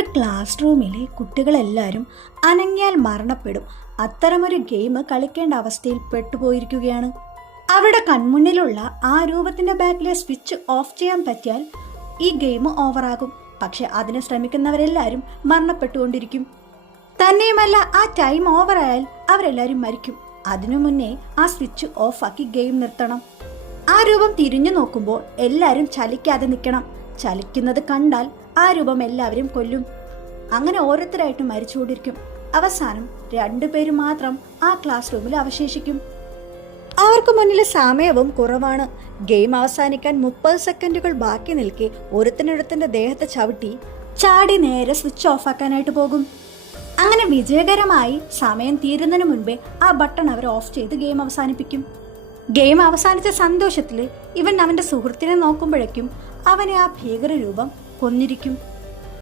ഒരു ക്ലാസ് റൂമിലെ കുട്ടികളെല്ലാവരും അനങ്ങിയാൽ മരണപ്പെടും അത്തരമൊരു ഗെയിം കളിക്കേണ്ട അവസ്ഥയിൽ പെട്ടുപോയിരിക്കുകയാണ്. അവരുടെ കൺമുന്നിലുള്ള ആ രൂപത്തിന്റെ ബാക്കിലെ സ്വിച്ച് ഓഫ് ചെയ്യാൻ പറ്റിയാൽ ഈ ഗെയിം ഓവറാകും. പക്ഷെ അതിന് ശ്രമിക്കുന്നവരെല്ലാവരും മരണപ്പെട്ടുകൊണ്ടിരിക്കും. തന്നെയുമല്ല, ആ ടൈം ഓവറായാൽ അവരെല്ലാവരും മരിക്കും. അതിനു മുന്നേ ആ സ്വിച്ച് ഓഫാക്കി ഗെയിം നിർത്തണം. ആ രൂപം തിരിഞ്ഞു നോക്കുമ്പോൾ എല്ലാവരും ചലിക്കാതെ നിൽക്കണം. ചലിക്കുന്നത് കണ്ടാൽ ആ രൂപം എല്ലാവരും കൊല്ലും. അങ്ങനെ ഓരോരുത്തരായിട്ട് മരിച്ചുകൊണ്ടിരിക്കും. അവസാനം 2 പേര് മാത്രം ആ ക്ലാസ് റൂമിൽ അവശേഷിക്കും. അവർക്ക് മുന്നിൽ സമയവും കുറവാണ്. ഗെയിം അവസാനിക്കാൻ 30 സെക്കൻഡുകൾ ബാക്കി നിൽക്കെ ഒരുത്തനൊരുത്തന്റെ ദേഹത്തെ ചാടി നേരെ സ്വിച്ച് ഓഫ് ആക്കാനായിട്ട് പോകും. അങ്ങനെ വിജയകരമായി സമയം തീരുന്നതിന് മുൻപേ ആ ബട്ടൺ അവർ ഓഫ് ചെയ്ത് ഗെയിം അവസാനിപ്പിക്കും. ഗെയിം അവസാനിച്ച സന്തോഷത്തിൽ ഇവൻ അവന്റെ സുഹൃത്തിനെ നോക്കുമ്പോഴേക്കും അവനെ ആ ഭീകര രൂപം കൊന്നിരിക്കും.